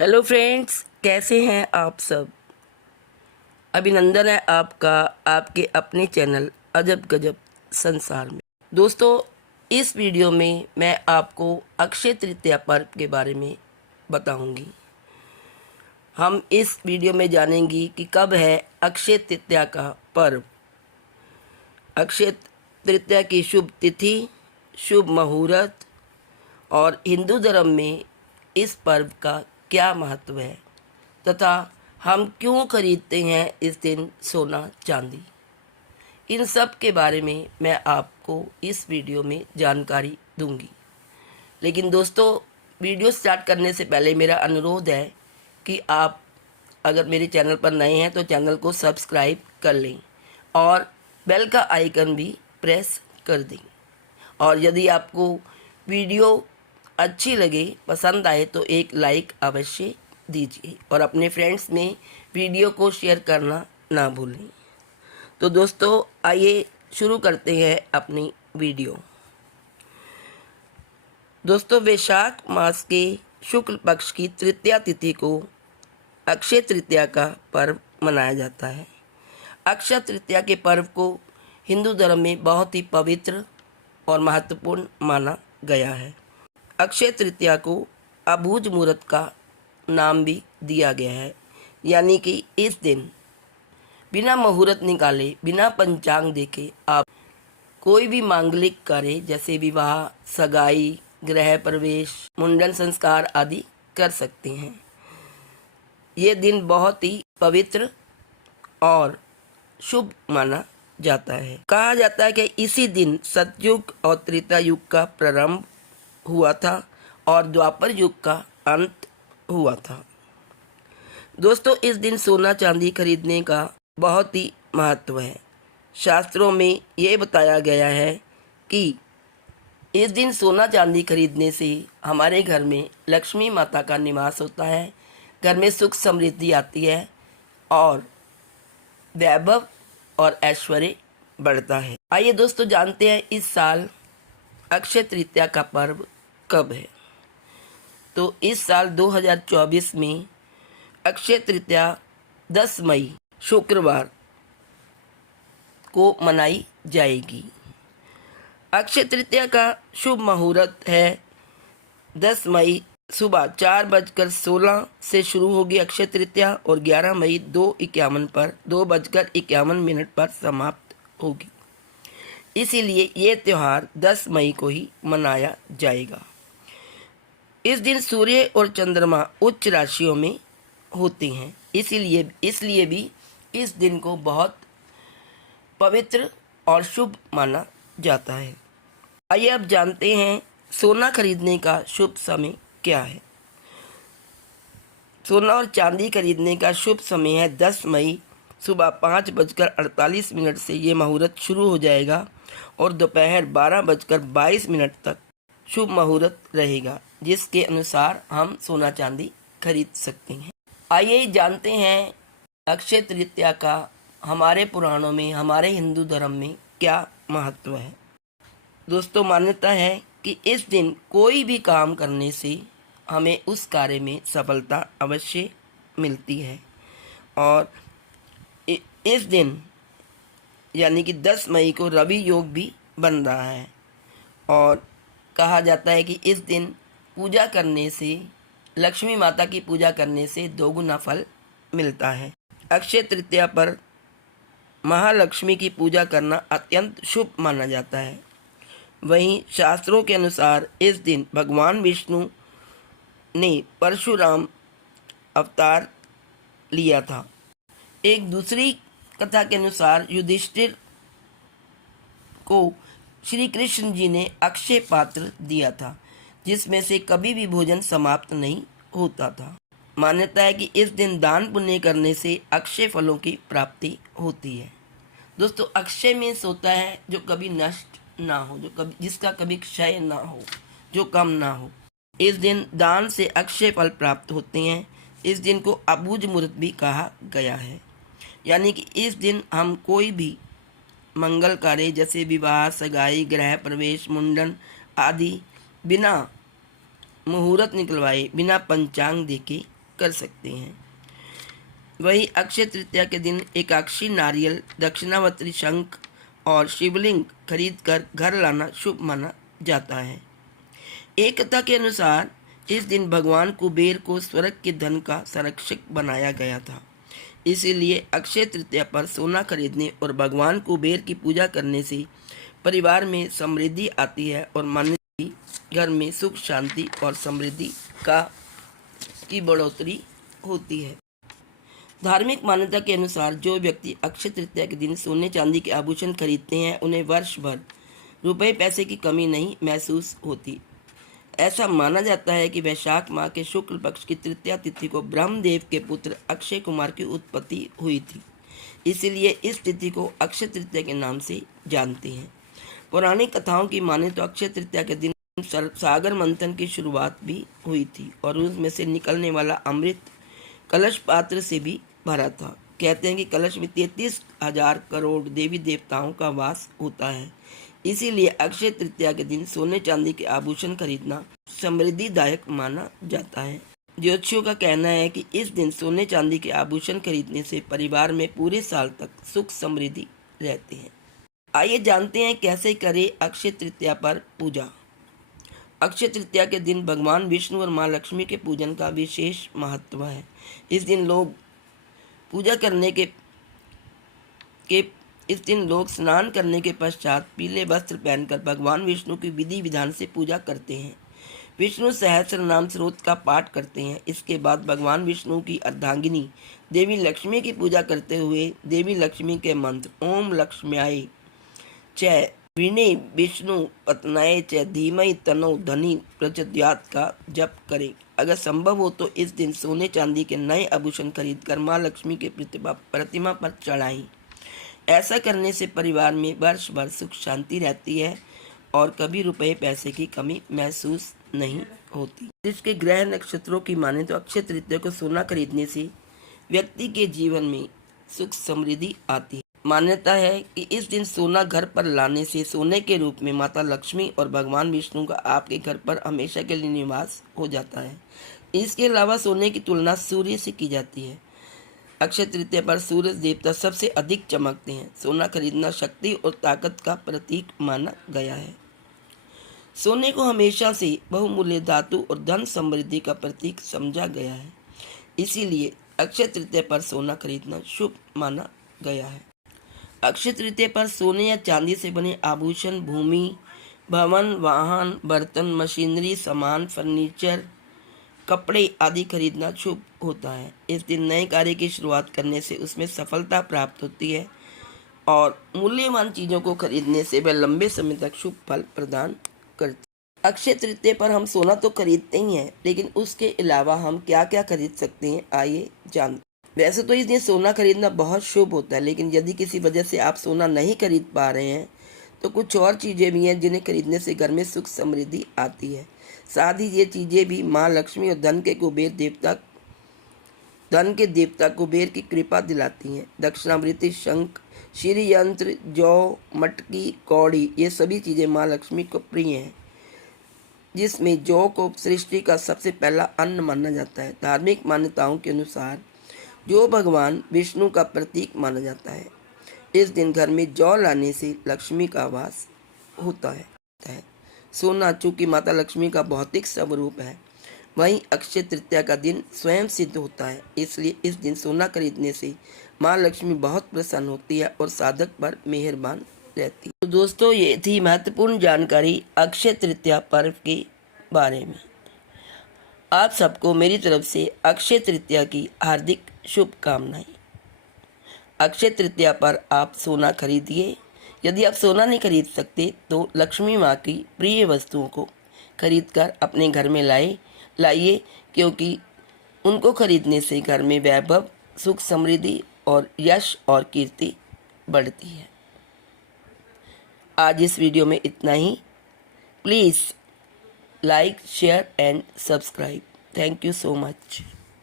Hello friends, कैसे हैं आप सब। अभिनंदन है आपका आपके अपने चैनल अजब गजब संसार में। दोस्तों, इस वीडियो में मैं आपको अक्षय तृतीया पर्व के बारे में बताऊंगी। हम इस वीडियो में जानेंगे कि कब है अक्षय तृतीया का पर्व, अक्षय तृतीया की शुभ तिथि, शुभ मुहूर्त और हिंदू धर्म में इस पर्व का क्या महत्व है तथा हम क्यों खरीदते हैं इस दिन सोना चांदी। इन सब के बारे में मैं आपको इस वीडियो में जानकारी दूंगी। लेकिन दोस्तों, वीडियो स्टार्ट करने से पहले मेरा अनुरोध है कि आप अगर मेरे चैनल पर नए हैं तो चैनल को सब्सक्राइब कर लें और बेल का आइकन भी प्रेस कर दें। और यदि आपको वीडियो अच्छी लगे, पसंद आए तो एक लाइक अवश्य दीजिए और अपने फ्रेंड्स में वीडियो को शेयर करना ना भूलें। तो दोस्तों, आइए शुरू करते हैं अपनी वीडियो। दोस्तों, वैशाख मास के शुक्ल पक्ष की तृतीया तिथि को अक्षय तृतीया का पर्व मनाया जाता है। अक्षय तृतीया के पर्व को हिंदू धर्म में बहुत ही पवित्र और महत्वपूर्ण माना गया है। अक्षय तृतीया को अबूझ मुहूर्त का नाम भी दिया गया है, यानी कि इस दिन बिना मुहूर्त निकाले, बिना पंचांग देखे आप कोई भी मांगलिक कार्य जैसे विवाह, सगाई, गृह प्रवेश, मुंडन संस्कार आदि कर सकते हैं। ये दिन बहुत ही पवित्र और शुभ माना जाता है। कहा जाता है कि इसी दिन सतयुग और त्रेता युग का प्रारंभ हुआ था और द्वापर युग का अंत हुआ था। दोस्तों, इस दिन सोना चांदी खरीदने का बहुत ही महत्व है। शास्त्रों में ये बताया गया है कि इस दिन सोना चांदी खरीदने से हमारे घर में लक्ष्मी माता का निवास होता है, घर में सुख समृद्धि आती है और वैभव और ऐश्वर्य बढ़ता है। आइए दोस्तों, जानते हैं इस साल अक्षय तृतीया का पर्व कब है। तो इस साल 2024 में अक्षय तृतीया 10 मई शुक्रवार को मनाई जाएगी। अक्षय तृतीया का शुभ मुहूर्त है 10 मई सुबह 4:16 से शुरू होगी अक्षय तृतीया और 11 मई 2:51 पर 2:51 पर समाप्त होगी। इसीलिए ये त्यौहार 10 मई को ही मनाया जाएगा। इस दिन सूर्य और चंद्रमा उच्च राशियों में होते हैं, इसलिए भी इस दिन को बहुत पवित्र और शुभ माना जाता है। आइए अब जानते हैं सोना खरीदने का शुभ समय क्या है। सोना और चांदी खरीदने का शुभ समय है 10 मई सुबह 5:48 से ये मुहूर्त शुरू हो जाएगा और दोपहर 12:22 तक शुभ मुहूर्त रहेगा, जिसके अनुसार हम सोना चांदी खरीद सकते हैं। आइए जानते हैं अक्षय तृतीया का हमारे पुराणों में, हमारे हिंदू धर्म में क्या महत्व है। दोस्तों, मान्यता है कि इस दिन कोई भी काम करने से हमें उस कार्य में सफलता अवश्य मिलती है और इस दिन यानी कि 10 मई को रवि योग भी बन रहा है और कहा जाता है कि इस दिन पूजा करने से, लक्ष्मी माता की पूजा करने से दोगुना फल मिलता है। अक्षय तृतीया पर महालक्ष्मी की पूजा करना अत्यंत शुभ माना जाता है। वहीं शास्त्रों के अनुसार इस दिन भगवान विष्णु ने परशुराम अवतार लिया था। एक दूसरी कथा के अनुसार युधिष्ठिर को श्री कृष्ण जी ने अक्षय पात्र दिया था, जिसमें से कभी भी भोजन समाप्त नहीं होता था। मान्यता है कि इस दिन दान पुण्य करने से अक्षय फलों की प्राप्ति होती है। दोस्तों, अक्षय मीन्स होता है जो कभी नष्ट ना हो, जिसका कभी क्षय ना हो, जो कम ना हो। इस दिन दान से अक्षय फल प्राप्त होते हैं। इस दिन को अबूझ मुहूर्त भी कहा गया है, यानी कि इस दिन हम कोई भी मंगल कार्य जैसे विवाह, सगाई, गृह प्रवेश, मुंडन आदि बिना मुहूर्त निकलवाए, बिना पंचांग देके कर सकते हैं। वही अक्षय तृतीया के दिन एकाक्षी नारियल, दक्षिणावर्ती शंख और शिवलिंग खरीद कर घर लाना शुभ माना जाता है। एक कथा के अनुसार इस दिन भगवान कुबेर को स्वर्ग के धन का संरक्षक बनाया गया था। इसीलिए अक्षय तृतीया पर सोना खरीदने और भगवान कुबेर की पूजा करने से परिवार में समृद्धि आती है और मान्यता है घर में सुख शांति और समृद्धि की बढ़ोतरी होती है। धार्मिक मान्यता के अनुसार जो व्यक्ति अक्षय तृतीया के दिन सोने चांदी के आभूषण खरीदते हैं उन्हें वर्ष भर रुपए पैसे की कमी नहीं महसूस होती। ऐसा माना जाता है कि वैशाख माह के शुक्ल पक्ष की तृतीया तिथि को ब्रह्मदेव के पुत्र अक्षय कुमार की उत्पत्ति हुई थी, इसीलिए इस तिथि को अक्षय तृतीया के नाम से जानते हैं। पौराणिक कथाओं की माने तो अक्षय तृतीया के दिन सागर मंथन की शुरुआत भी हुई थी और उसमें से निकलने वाला अमृत कलश पात्र से भी भरा था। कहते हैं कि कलश में 33,000 करोड़ देवी देवताओं का वास होता है, इसीलिए अक्षय तृतीया के दिन सोने चांदी के आभूषण खरीदना समृद्धिदायक माना जाता है। ज्योतिषियों का कहना है कि इस दिन सोने चांदी के आभूषण खरीदने से परिवार में पूरे साल तक सुख समृद्धि रहती है। आइए जानते हैं कैसे करें अक्षय तृतीया पर पूजा। अक्षय तृतीया के दिन भगवान विष्णु और माँ लक्ष्मी के पूजन का विशेष महत्व है। इस दिन लोग स्नान करने के पश्चात पीले वस्त्र पहनकर भगवान विष्णु की विधि विधान से पूजा करते हैं। विष्णु सहस्त्र नाम स्रोत का पाठ करते हैं। इसके बाद भगवान विष्णु की अर्धांगिनी देवी लक्ष्मी की पूजा करते हुए देवी लक्ष्मी के मंत्र ओम लक्ष्म्याय च वीणे विष्णु पत्नाय च धीमहि तनो धनी प्रचोदयात् का जप करें। अगर संभव हो तो इस दिन सोने चांदी के नए आभूषण खरीदकर माँ लक्ष्मी के प्रतिमा पर चढ़ाएं। ऐसा करने से परिवार में वर्ष भर सुख शांति रहती है और कभी रुपए पैसे की कमी महसूस नहीं होती। जिसके ग्रह नक्षत्रों की माने तो अक्षय तृतीया को सोना खरीदने से व्यक्ति के जीवन में सुख समृद्धि आती है। मान्यता है कि इस दिन सोना घर पर लाने से सोने के रूप में माता लक्ष्मी और भगवान विष्णु का आपके घर पर हमेशा के लिए निवास हो जाता है। इसके अलावा सोने की तुलना सूर्य से की जाती है। अक्षय तृतीया पर सूरज देवता सबसे अधिक चमकते हैं। सोना खरीदना शक्ति और ताकत का प्रतीक माना गया है। सोने को हमेशा से बहुमूल्य धातु और धन समृद्धि का प्रतीक समझा गया है, इसीलिए अक्षय तृतीया पर सोना खरीदना शुभ माना गया है। अक्षय तृतीया पर सोने या चांदी से बने आभूषण, भूमि, भवन, वाहन, बर्तन, मशीनरी, सामान, फर्नीचर, कपड़े आदि खरीदना शुभ होता है। इस दिन नए कार्य की शुरुआत करने से उसमें सफलता प्राप्त होती है और मूल्यवान चीज़ों को खरीदने से वह लंबे समय तक शुभ फल प्रदान करती है। अक्षय तृतीया पर हम सोना तो खरीदते ही हैं, लेकिन उसके अलावा हम क्या क्या खरीद सकते हैं आइए जानते। वैसे तो इस दिन सोना खरीदना बहुत शुभ होता है, लेकिन यदि किसी वजह से आप सोना नहीं खरीद पा रहे हैं तो कुछ और चीज़ें भी हैं जिन्हें खरीदने से घर में सुख समृद्धि आती है। साथ ही ये चीज़ें भी माँ लक्ष्मी और धन के देवता कुबेर की कृपा दिलाती हैं। दक्षिणावर्ती शंख, श्री यंत्र, जौ, मटकी, कौड़ी, ये सभी चीज़ें माँ लक्ष्मी को प्रिय हैं, जिसमें जौ को सृष्टि का सबसे पहला अन्न माना जाता है। धार्मिक मान्यताओं के अनुसार जो भगवान विष्णु का प्रतीक माना जाता है, इस दिन घर में जौ लाने से लक्ष्मी का वास होता है। सोना चूँकि माता लक्ष्मी का भौतिक स्वरूप है, वहीं अक्षय तृतीया का दिन स्वयं सिद्ध होता है, इसलिए इस दिन सोना खरीदने से माँ लक्ष्मी बहुत प्रसन्न होती है और साधक पर मेहरबान रहती है। तो दोस्तों, ये थी महत्वपूर्ण जानकारी अक्षय तृतीया पर्व के बारे में। आप सबको मेरी तरफ से अक्षय तृतीया की हार्दिक शुभकामनाएं। अक्षय तृतीया पर आप सोना खरीदिए। यदि आप सोना नहीं खरीद सकते तो लक्ष्मी माँ की प्रिय वस्तुओं को खरीदकर अपने घर में लाइए, क्योंकि उनको खरीदने से घर में वैभव, सुख समृद्धि और यश और कीर्ति बढ़ती है। आज इस वीडियो में इतना ही। Please like, share and subscribe. Thank you so much.